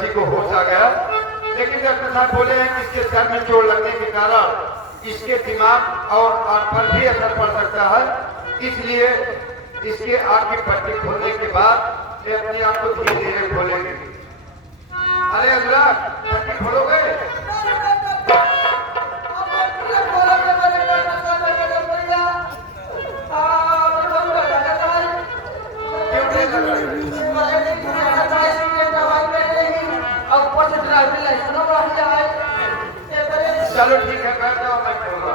बच्ची को होश आ गया, लेकिन डॉक्टर साहब बोले हैं कि इसके सर में चोट लगने के कारण इसके दिमाग और आंख पर भी असर पड़ सकता है। इसलिए इसके आंख की पट्टी खोलने के बाद ये अपनी आंख को धीरे धीरे खोलेंगे। अरे अनुराग, पट्टी खोलोगे? चलो ठीक है, बैठ जाओ, मैं खोलूंगा।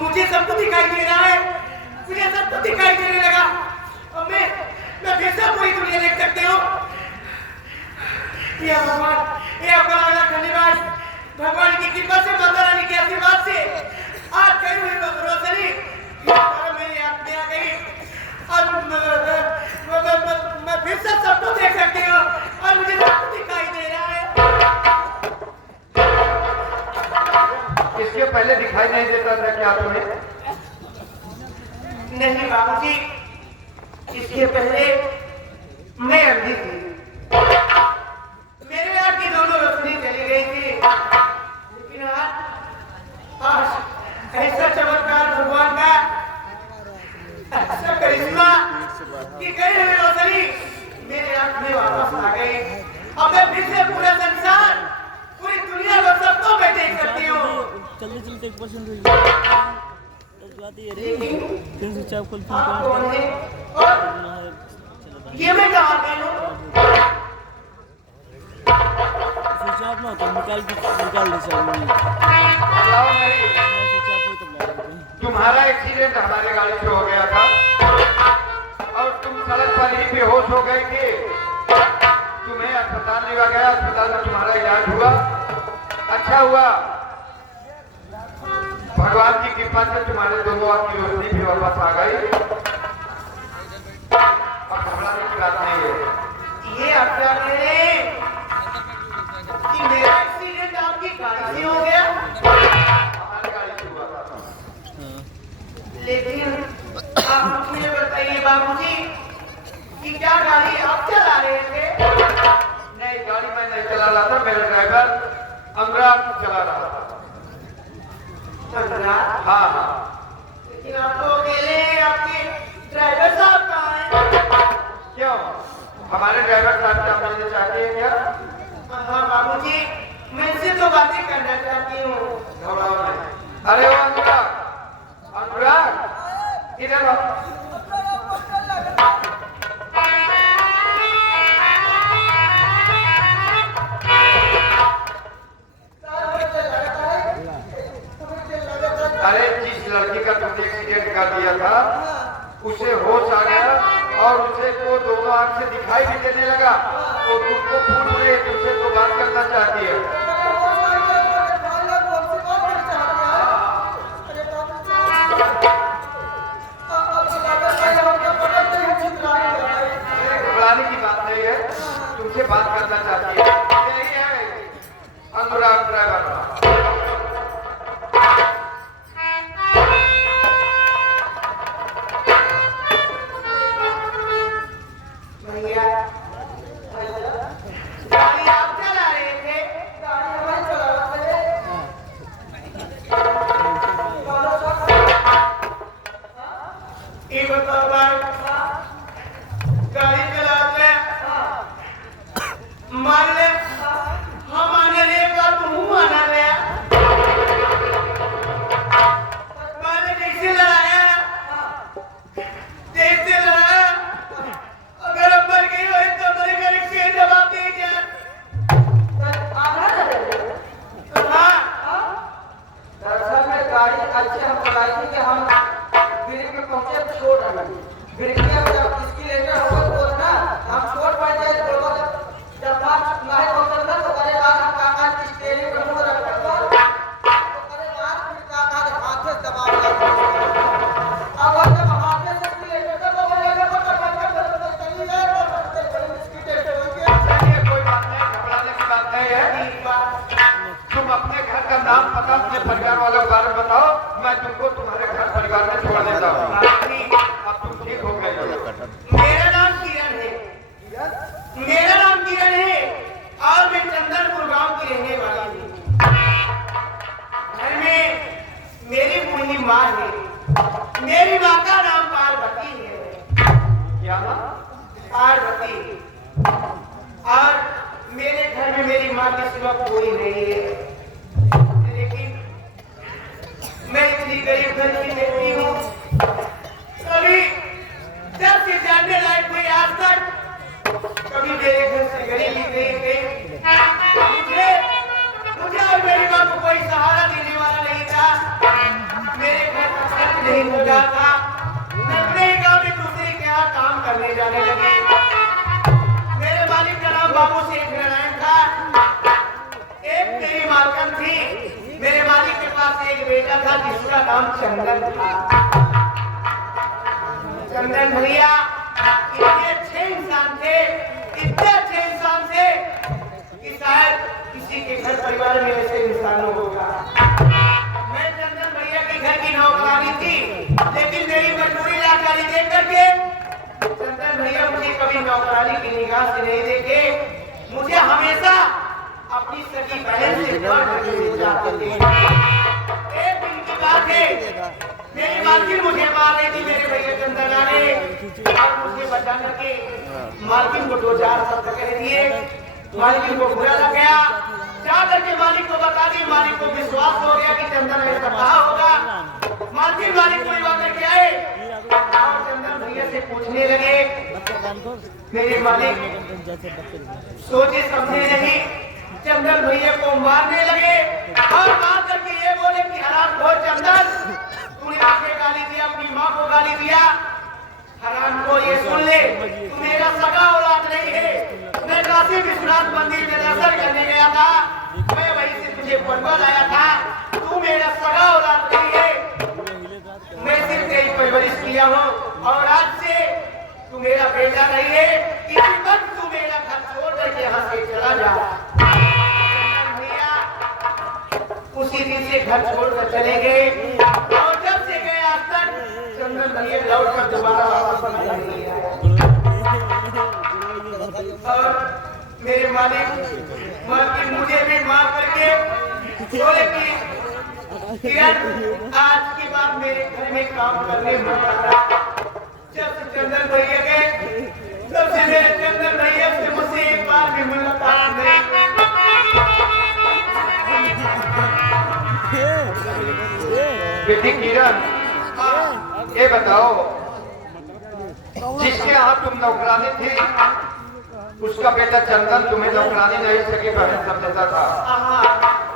मुझे सब कुछ दिखाई दे रहा है, मुझे सब कुछ दिखाई देने लगा। अब मैं फिर से पूरी दुनिया देख सकती हूँ। ये भगवान, ये आपका धन्यवाद। भगवान की कृपा से, माता रानी के आशीर्वाद से आज गई हुई रोशनी मेरी आँख में आ गई। अब मैं फिर से सब कुछ देख सकती हूँ और मुझे सब कुछ दिखाई दे रहा है। इसके पहले दिखाई नहीं देता था क्या तुम्हें? नहीं बाबूजी, इसके पहले मैं अंधी थी, मेरे आँख की दोनों रोशनी चली गई थी। लेकिन आज ऐसा चमत्कार भगवान का, ऐसा करिश्मा कि गई हुई रोशनी मेरे आँख में वापस आ गई। अब मैं फिर से पूरा संसार, पूरी दुनिया को सबको मैं देख सकती हूँ। चलते चलते 1% हो गया। स्विच ऑफ खोल ये मैं कहाँ गई हूँ? स्विच ऑफ ना तो निकाल दे तुम्हारा एक्सीडेंट हमारे गाड़ी से हो गया था और तुम सड़क पर ही बेहोश हो गए थे। तुम्हें अस्पताल लेवा गया, अस्पताल में तुम्हारा इलाज हुआ, अच्छा हुआ। भगवान की कृपा से तुम्हारे दोनों आँख की रोशनी भी वापस आ गई और घबराने की बात नहीं है। ये आप क्या कह रहे हैं कि मेरा एक्सीडेंट आपकी गाड़ी से हो गया? हमारी गाड़ी से हुआ था। लेकिन आप मुझे बताइए बाबूजी कि क्या गाड़ी आप चला रहे थे? नहीं, गाड़ी मैं नहीं चला रहा था, मेरा ड्राइवर अनुराग चला रहा था। हाँ हाँ। लेकिन आप तो अकेले हैं, आपके ड्राइवर साहब कहाँ हैं? क्यों, हमारे ड्राइवर साहब क्या मिलना चाहते हैं क्या? हाँ बाबूजी, मैं इनसे तो बातें करना चाहती हूँ। घबराओ नहीं। अरे वो अनुराग, अनुराग इधर आओ। अरे जिस लड़की का तुमने एक्सीडेंट कर दिया था उसे होश आ गया और उसे को दोनों आंख से दिखाई भी देने लगा, तो तुमको भूल गए, तुमसे तो बात करना चाहती है। घबराने की बात नहीं है, तुमसे बात करना चाहती है। यही है अनुराग ड्राइवर। गाड़ी चला मान ले हम आने ले का तू आना ले मैंने कैसे लड़ाया कैसे लड़ाया अगर हम मर गई हो तो मेरे घर के जवाब दे यार हाँ दरअसल में गाड़ी अच्छे हम चलाई थी कि हम ब्रिज में पहुंचे छोड़ ब्रिज में जब इसकी लेकर होगा तो ना हम छोड़ पड़ जाए तो जब बात नहीं होता ना तो करे बात हम काका की स्टेरिंग पर मुंह रख कर तो करे बात फिर काका के हाथ से दबा दिया अब जब हाथ से इसकी लेकर तो वो लेकर तो चली जाए और इसकी टेस्ट हो गया चलिए कोई बात नहीं, घबराने की बात नहीं है। तुम अपने घर का नाम पता अपने परिवार वालों के बारे में बताओ, मैं तुमको तुम्हारे घर परिवार में छोड़ देता हूँ। अब तुम ठीक हो गए हो। मेरा नाम किरण है मेरा नाम किरण है और मैं चंदनपुर गांव की रहने वाली हूँ। घर में मेरी बूढ़ी माँ है। मेरी माँ का नाम पार्वती है। क्या नाम? पार्वती। और मेरे घर में मेरी माँ के सिवा कोई नहीं है। लेकिन मैं इतनी गरीब घर की बेटी हूँ, कभी जब से जानने लायक हुई आज तक कभी मेरे घर से गरीबी नहीं गई। मुझे और मेरी माँ को कोई सहारा देने वाला नहीं था। मेरे घर का खर्च नहीं लगा था। मैं अपने ही गाँव में दूसरे के यहाँ काम करने जाने लगी। मेरे मालिक का नाम बाबू शेख नारायण था। एक मेरी मालकन थी। मेरे मालिक के पास एक बेटा था जिसका नाम चंदन था। चंदन भैया इतने अच्छे इंसान थे, इतने अच्छे इंसान थे कि शायद किसी के घर परिवार में ऐसे इंसान होगा। मैं चंदन भैया के घर की नौकरानी थी, लेकिन मेरी मजबूरी लाचारी देख करके चंदन भैया मुझे कभी नौकरानी की निगाह से नहीं देखे। मुझे हमेशा अपनी सगी बहन से बढ़ करके जाते थे। एक दिन की बात है, मेरी मालकिन मुझे मार रही थी। मेरे भैया चंदन आ गए और मुझे बचा करके मालकिन को दो चार शब्द कह दिए। मालकिन को बुरा लग गया। जा करके मालिक को बता दी। मालिक को विश्वास हो गया कि चंदन ऐसा कहा होगा। मालकिन मालिक को बुला करके आए और चंदन भैया से पूछने लगे। मेरे मालिक सोचे समझे नहीं, चंदन भैया को मारने लगे और मार करके ये बोले कि हरामखोर चंदन, तूने आके गाली दिया, अपनी माँ को गाली दिया। हरामखोर ये सुन ले, तू मेरा सगा औलाद नहीं है। मैं काशी विश्वनाथ मंदिर में दर्शन करने गया था। मैं वहीं से तुझे पढ़वा लाया था। तू मेरा सगा औलाद नहीं है। मैं सिर्फ तेरी परवरिश किया हूँ और आज से तू मेरा बेटा नहीं है। इसी वक्त तू मेरा घर छोड़ करके यहाँ से चला जा। भैया उसी दिन से घर छोड़कर चले गए और जब से गए आज तक चंदन भैया लौट कर दोबारा वापस नहीं आया। और मेरे मालिक मुझे भी मार करके बोले कि किरण आज के बाद मेरे घर में काम करने मत आना। जब से चंदन भैया गए तब से मेरे चंदन भैया से मुझसे एक बार भी मुलाकात नहीं। बेटी किरण, ये बताओ, जिसके यहाँ तुम नौकरानी थी उसका बेटा चंदन तुम्हें नौकरानी नहीं सकी बहन समझता था।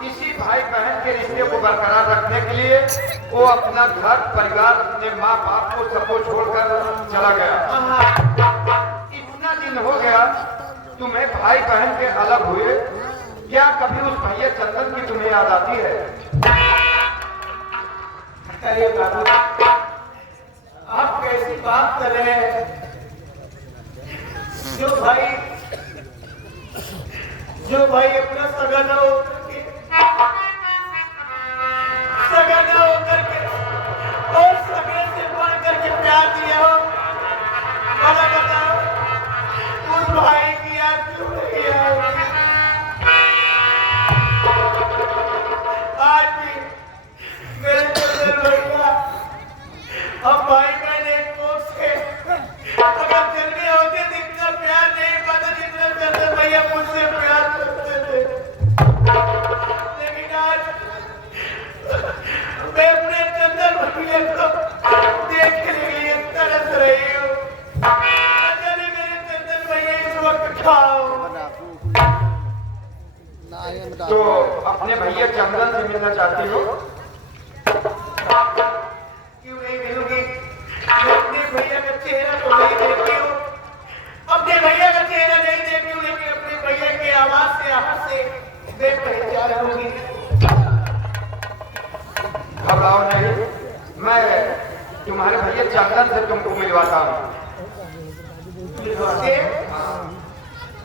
इसी भाई बहन के रिश्ते को बरकरार रखने के लिए वो अपना घर परिवार, अपने माँ बाप को सबको छोड़कर चला गया। इतना दिन हो गया तुम्हें भाई बहन के अलग हुए, क्या कभी उस भैया चंदन की तुम्हें याद आती है? अरे बाबू, आप कैसी बात कर रहे हैं? जो भाई अपना सगा न हो करके और सगे से बढ़ करके प्यार दिया हो, भला बताओ उस भाई की याद क्यों नहीं आओगी? आज भी मेरे चंदन भैया अब भाई बहन एक कोख से अगर जन्मे होते तो इतना प्यार नहीं पाता जितना चंदन भैया मुझसे वक्त खाओ। तो अपने भैया चंदन से मिलना चाहती हो? क्यों नहीं मिलूंगी? मैं अपने भैया का चेहरा तो नहीं देखती हूँ, अपने भैया का चेहरा नहीं देखती हूँ, लेकिन अपने भैया की आवाज से आवाज से मैं पहचान लूंगी। घबराओ नहीं, मैं तुम्हारे भैया चंदन से तुमको मिलवाता हूँ।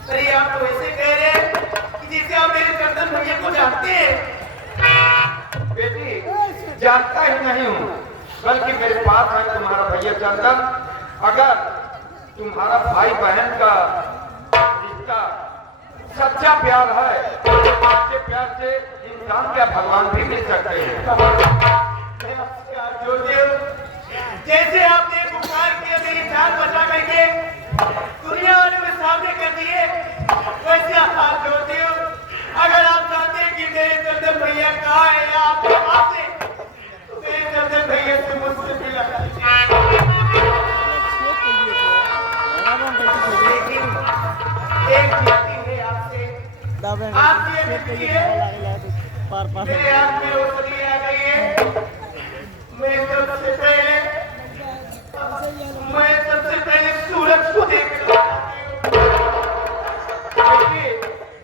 अरे आप तो ऐसे कह रहे हैं कि जैसे आप मेरे चंदन भैया को जानते हैं। बेटी जानता ही नहीं हूँ, बल्कि मेरे पास है तुम्हारा भैया चंदन। अगर तुम्हारा भाई बहन का रिश्ता सच्चा प्यार है, तो सच्चे प्यार से इंसान क्या भगवान भी मिल सकते हैं। जैसे आपने पुकार किया मेरी जान बचा करके दुनिया वालों में सामने कर दिए, वैसे आप जोड़ते हो। अगर आप चाहते हैं कि मेरे चंदन भैया कहाँ है या आपके पास है, तो मेरे चंदन भैया से मुझसे मिला लेकिन एक बात है आपसे, आप ये देखिए मेरे हाथ में रोशनी आ गई है। मैं सबसे पहले सूरज को देखता हूँ।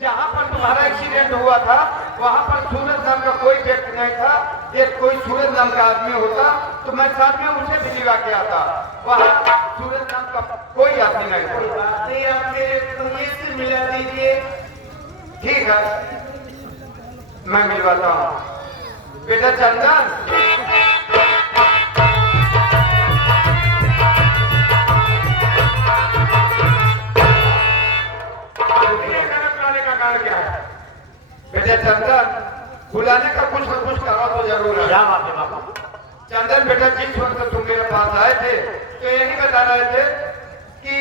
जहाँ पर तुम्हारा एक्सीडेंट हुआ था वहाँ पर सूरज नाम का कोई व्यक्ति नहीं था। एक कोई सूरज नाम का आदमी होता तो मैं साथ में उसे भी लिवा के आता। वहाँ सूरज नाम का कोई आदमी नहीं था। आप मेरे भैया से मिला दीजिए। ठीक है, मैं मिलवाता हूँ। बेटा चंदन, क्या है बेटा चंदन, बुलाने का कुछ न कुछ करो तो जरूर है। क्या बात है बाबा? चंदन बेटा, जिस वक्त तुम मेरे पास आए थे तो यही बता रहे थे कि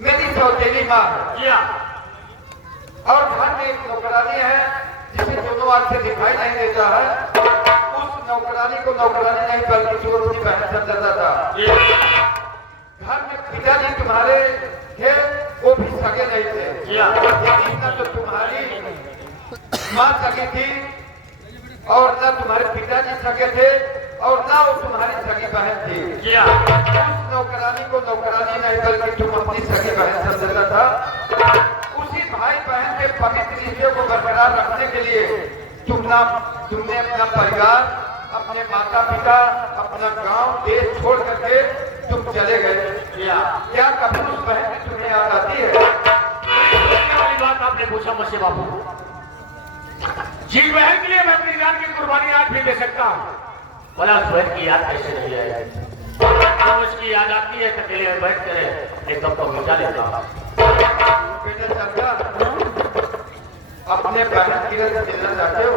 मेरी सौतेली माँ है और घर में एक नौकरानी है जिसे दोनों आंख से दिखाई नहीं देता है। उस नौकरानी को नौकरानी नहीं बल्कि वो अपनी बहन समझता था। घर में पिताजी तुम्हारे थे, वो भी सगे नहीं थे। लेकिन न तो तुम्हारी माँ सगी थी और न तुम्हारे पिताजी सगे थे और न वो तुम्हारी सगी बहन थी। उस नौकरानी को नौकरानी नहीं बल्कि तुम अपनी सगी बहन समझता था। उसी भाई बहन के पवित्र रिश्ते को बरकरार रखने के लिए तुमने अपना परिवार, अपने माता पिता, अपना गांव, देश छोड़ करके तुम चले गए। क्या कभी उस बहन की तुम्हें याद आती है? बात आपने पूछा मुझसे बाबू। जिस बहन के लिए मैं अपनी जान की कुर्बानी आज भी दे सकता हूँ, बोला उस बहन की याद कैसे नहीं आएगी? जब उसकी याद आती है तो अकेले में बैठ कर एकदम तो मिटा लेता हूँ। बेटा चंदा, अपने बहन की रज मिलना चाहते हो?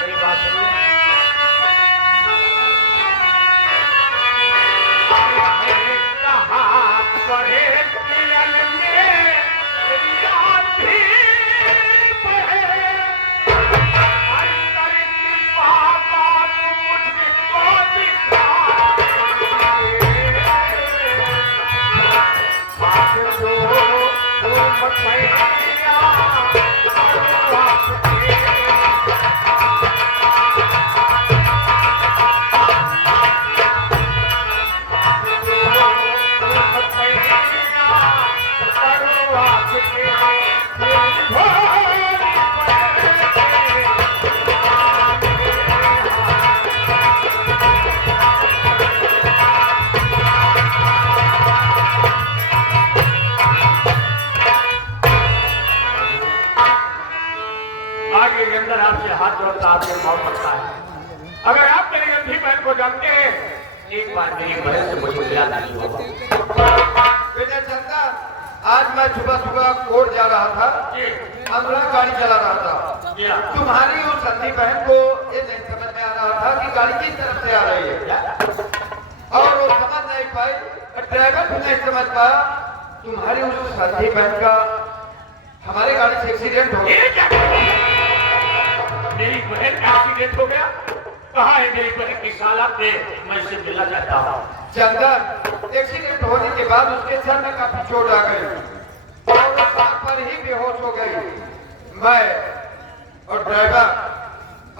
मेरी बात सुनिए। आपसे हाथ जोड़ता आपको मौत सकता है। अगर आप मेरी गंधी बहन को जानते हैं, एक बार मेरी बहन से मुझे मिला नहीं होगा। बेटा चंदा, आज मैं सुबह सुबह कोर्ट जा रहा था, अंदर गाड़ी चला रहा था। तुम्हारी उस संधी बहन को ये नहीं समझ में आ रहा था कि गाड़ी किस तरफ से आ रही है और वो समझ नहीं पाई, ड्राइवर भी नहीं समझ पाया। तुम्हारी उस संधी बहन का हमारे गाड़ी से एक्सीडेंट हो गया। मेरी बहन का एक्सीडेंट हो गया? कहाँ है मेरी बहन की साला पे? मैं इसे मिलना चाहता हूँ। चंदन एक्सीडेंट होने के बाद उसके सर में काफी चोट आ गई और वो सड़क पर ही बेहोश हो गई। मैं और ड्राइवर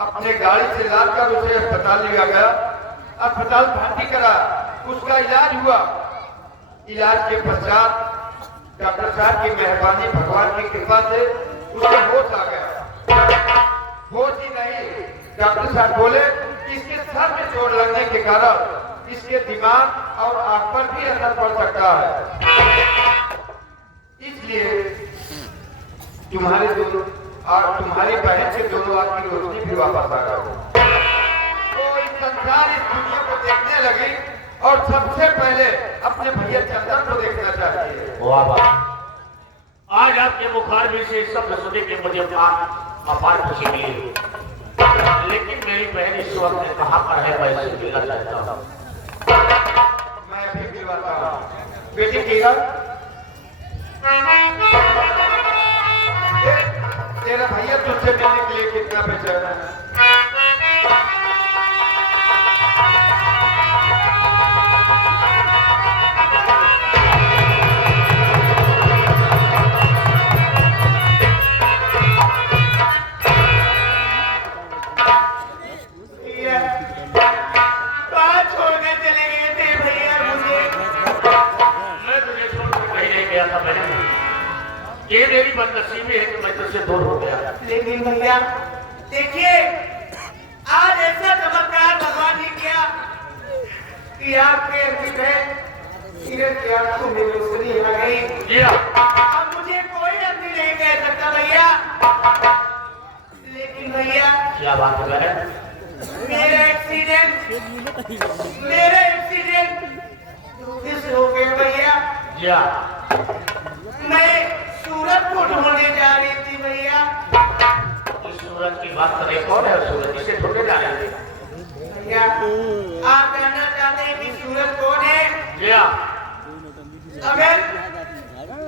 अपने गाड़ी से लादकर उसे अस्पताल लिया गया, अस्पताल भर्ती करा, उसका इलाज हुआ। इलाज के पश्चात डॉक्टर साहब की मेहरबानी, भगवान की कृपा से उसे होश आ गया। होश ही नहीं, डॉक्टर साहब बोले कि इसके सर में चोट लगने के कारण इसके दिमाग और आंख पर भी असर पड़ सकता है। इसलिए तुम्हारे दोनों और तुम्हारी बहन के दोनों आंख की रोशनी भी वापस आ गई। तो इस संसार इस दुनिया को देखने लगी और सबसे पहले अपने भैया चंदन को देखना चाहती है। वाह वाह, आज आपके मुखार में से शब्द सुने के मुझे अपार खुशी मिली, लेकिन मेरी बहन इस वक्त कहाँ पर है, मैं इसे मिलना चाहता हूँ। मैं अभी मिलवाता हूँ। बेटी कीरा, तेरा भैया तुझसे मिलने के लिए कितना बेचैन है। ये मेरी बदनसीबी है कि मैं तुझसे दूर हो गया। लेकिन भैया देखिए, आज ऐसा चमत्कार भगवान ने किया कि आपके की आंखों में रोशनी आ गई। अब मुझे कोई अंधी नहीं कह सकता भैया। लेकिन भैया क्या बात है? मेरा एक्सीडेंट से हो गया भैया। मैं सूरज को ढूंढने जा रही थी भैया। सूरज की बात करें, कौन है सूरज जिसे ढूंढने जा रहे थे? भैया आप जानना चाहते हैं कि सूरज कौन है? अगर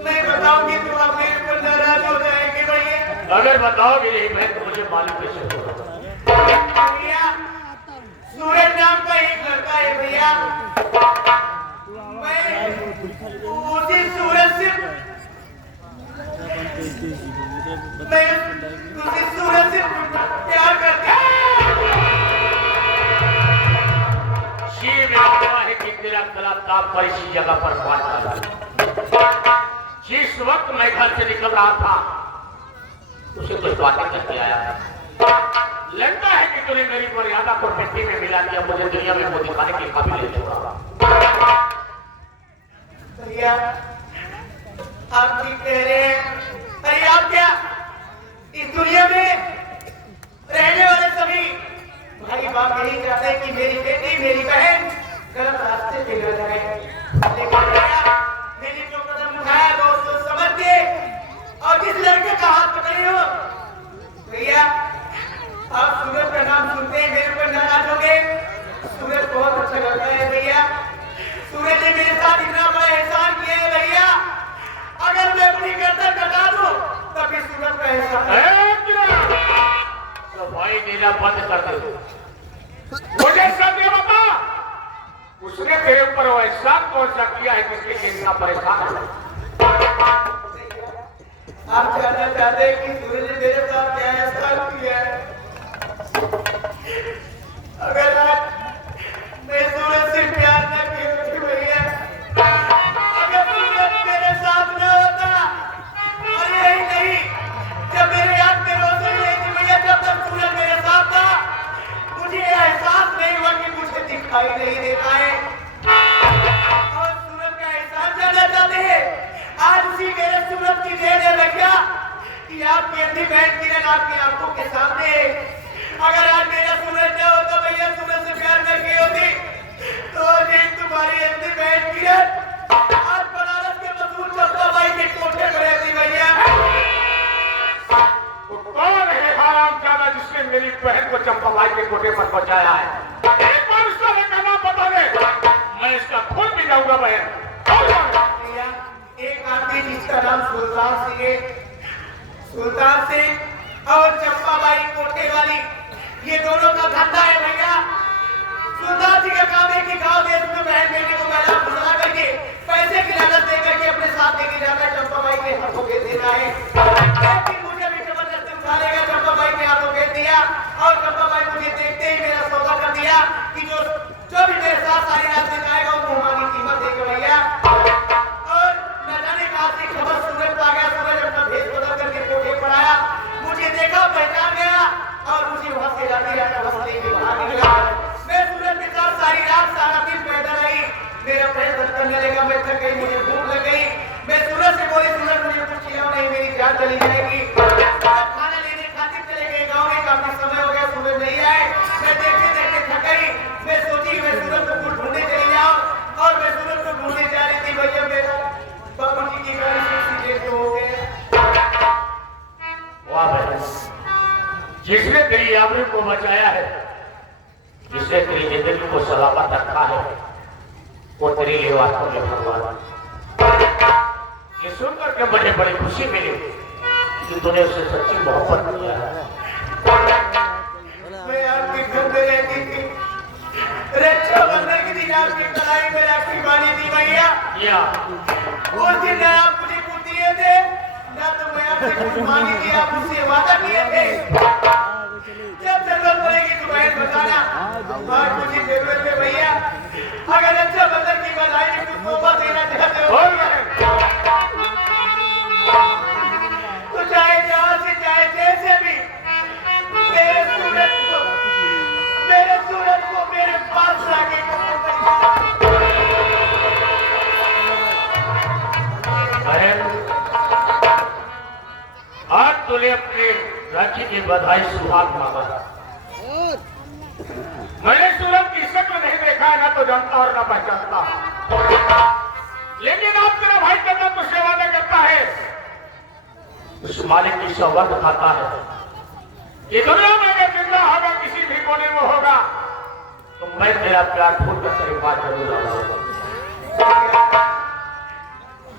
मैं बताऊंगी तो आप मेरे पर नाराज हो जाएंगे भैया। अगर बताओगे नहीं मैं तो मुझे मालूम कैसे होगा। भैया सूरज नाम का एक लड़का है भैया। मैं उसी सूरज से प्यार करता ये मेरा कहना है कि तेरा गला ताप पर इसी जगह पर बात डाला। जिस वक्त मैं घर से निकल रहा था उसे कुछ बातें करके आया। लगता है कि तूने मेरी मर्यादा को मिट्टी में मिला दिया, मुझे दुनिया में वो दिखाने के काबिल नहीं छोड़ा। भैया आप ठीक कह रहे हैं। अरे आप क्या इस दुनिया में रहने वाले सभी भाई बाप यही चाहते हैं कि मेरी बेटी मेरी बहन गलत रास्ते पे न जाए। लेकिन भैया मैंने जो कदम उठाया दोस्तों समझ के और जिस लड़के का हाथ पकड़े हो भैया, आप सूरज का नाम सुनते हैं मेरे पर नाराज हो गए। सूरज बहुत अच्छा लगता है भैया। सूरज ने मेरे साथ इतना बड़ा एहसान किया है भैया। अगर मैं अपनी गर्दन कटा दूं तभी सूरज का एहसान। तो भाई देना बंद कर दे। मुझे सब ये बता, उसने तेरे ऊपर वो एहसान कौन सा किया है जिसके लिए इतना परेशान है? आप जानना चाहते हैं कि सूरज ने मेरे साथ क्या एहसान किया है? अगर आज मैं सूरज से प्यार न किया भैया, अगर सूरज मेरे साथ न होता और यही नहीं जब मेरे हाथ में रोशनी नहीं थी भैया, जब तक सूरज मेरे साथ था मुझे एहसास नहीं हुआ कि मुझे दिखाई नहीं देता है। और सूरज का एहसान जानना चाहते हैं, आज उसी मेरे सूरज की देन है भैया कि आपकी अंधी बहन किरण आपकी आंखों के सामने। अगर आज मेरा सूरज न होता भैया, सूरज से प्यार करके होती तो एक तुम्हारी अंधी बहन किरण आज बनारस के मशहूर चंपा बाई के कोठे पर रहती भैया। कौन है हरामजादा जिसने मेरी बहन को चंपाबाई के कोठे पर पहुंचाया है? एक बार उसका नाम बता दे, मैं इसका खून भी जाऊंगा बहन। भैया एक आदमी जिसका नाम सुल्तान सिंह और चंपाबाई कोठे वाली, ये दोनों का धंधा है भैया। सुल्तान जी का काम है कि गांव देश में बहन बेटे को महिला फुसला करके पैसे की लालच दे करके अपने साथ लेके जाना है, चंपा बाई के हाथों भेज देना है। लेकिन मुझे भी जबरदस्ती उठा लेगा, चंपा बाई के हाथों भेज दिया और चंपा बाई मुझे देखते ही मेरा सौदा कर दिया कि जो भी मेरे साथ सारी रात दिन आएगा वो मुंह की कीमत देकर भैया। और न जाने कहां से खबर सूरज आ गया, सूरज अपना भेष बदल करके कोठे पर आया, मुझे देखा, पहचान गया और मुझे वहां से जाती रहता हंसने के बाहर निकला। मैं सूरज के साथ सारी रात सारा दिन पैदल रही, मेरा पैर दर्द करने लगा, मैं थक गई, मुझे भूख लग गई। मैं सूरज से बोली, सूरज मुझे कुछ खिलाओ नहीं, मेरी जान चली जाएगी। खाना लेने खातिर चले गए गाँव में, काफी समय हो गया, सूरज नहीं आए। मैं देखते देखते थक गई, मैं सोची मैं सूरज को ढूंढने चली जाऊं और मैं सूरज को ढूंढने जा रही थी भैया, मेरा बाबू जी की गाड़ी से एक्सीडेंट हो गया। वाह बहन, जिसने तेरी आबरू को बचाया है, जिसने तेरी जिंदगी को सलामत रखा है, वो तेरे लिए वास्तव में भगवान। ये सुनकर के मुझे बड़ी खुशी मिली कि तूने उससे सच्ची मोहब्बत किया है। मैं आपके घर में रहती थी, रक्षाबंधन के दिन आपकी कलाई में राखी बांधी थी भैया। उस दिन ना आप मुझे कुछ दिए थे, ना तो मैं आपसे कुछ मांगी थी, आप मुझसे वादा किए थे जब जरूरत पड़ेगी तो बहन बताना। आज मुझे जरूरत है भैया, अगर रक्षाबंधन की बधाई में कुछ तोहफा देना चाहते हो तो चाहे जहां से चाहे जैसे भी मेरे सूरज को मेरे पास लाके आज तूने अपनी राखी की बधाई सुहाग मांगा। मैंने सूरज की शक्ल नहीं देखा है, ना तो जानता और ना पहचानता, लेकिन आज तेरा भाई कदम तुझसे वादा करता है, उस मालिक की सौगंध खाता है कि दुनिया में अगर जिंदा होगा, किसी भी कोने में होगा, तो मैं तेरा प्यार भूल कर तेरे पास जरूर आऊंगा।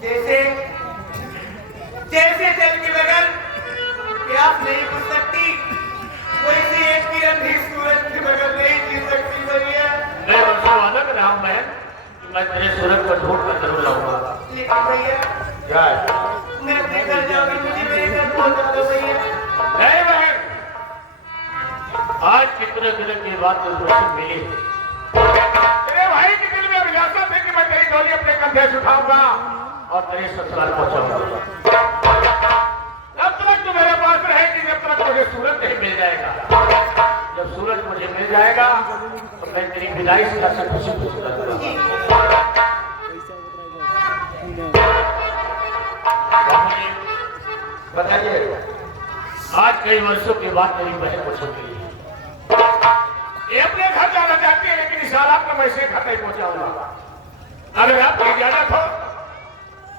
जैसे जैसे जल के बगैर प्यास नहीं बुझ सकती, वैसे एक किरण भी सूरज के बगैर नहीं जी सकती भैया। मैं उनसे वादा कर रहा हूं बहन कि मैं तेरे सूरज को ढूंढ कर जरूर लाऊंगा। लेकिन भैया क्या है? मैं अपने घर जाऊंगी, मुझे मेरे घर पहुंचा दो भैया। नहीं बहन, आज कितने दिनों की बात तुझसे मिली, तेरे भाई के दिल में अभिलाषा थी कि मैं तेरी डोली अपने कंधे से उठाऊंगा और तेरे ससुराल पहुंचाऊंगा। जब तक तू मेरे पास रहेगी, जब तक मुझे सूरज नहीं मिल जाएगा। जब सूरज मुझे मिल जाएगा तो मैं तेरी विदाई से खुशी खुशी करूंगा। बताइए। आज कई वर्षों के बाद मेरी बहन को छुट्टी है, ये अपने घर जाना चाहती है, लेकिन इस साल आपको मैं इसे घर नहीं पहुंचाऊंगा। अगर आपकी इजाजत हो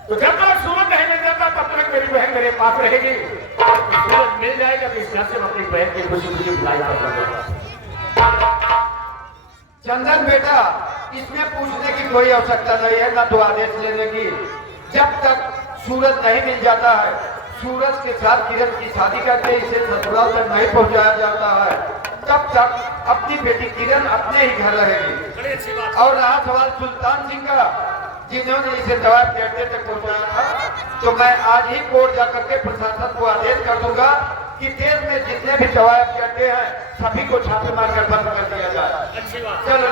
तो जब तक सूरज नहीं मिल जाता तब तक मेरी बहन मेरे पास रहेगी। सूरज मिल जाएगा तो इस घर से मैं अपनी बहन की खुशी खुशी बुलाई करूंगा। चंदन बेटा, इसमें पूछने की कोई आवश्यकता नहीं है, ना तो आदेश लेने की। जब तक सूरज नहीं मिल जाता है, सूरज के साथ किरण की शादी करके इसे ससुराल तक नहीं पहुंचाया जाता है, तब तक अपनी बेटी किरण अपने ही घर रहेगी। और रहा सवाल सुल्तान सिंह का, जिन्होंने इसे जवाब कहते तक पहुंचाया था, तो मैं आज ही कोर्ट जाकर के प्रशासन को आदेश कर दूंगा कि देश में जितने भी जवाब कहते हैं सभी को छापे मारकर बंद कर दिया जाए। अच्छी बात। चलो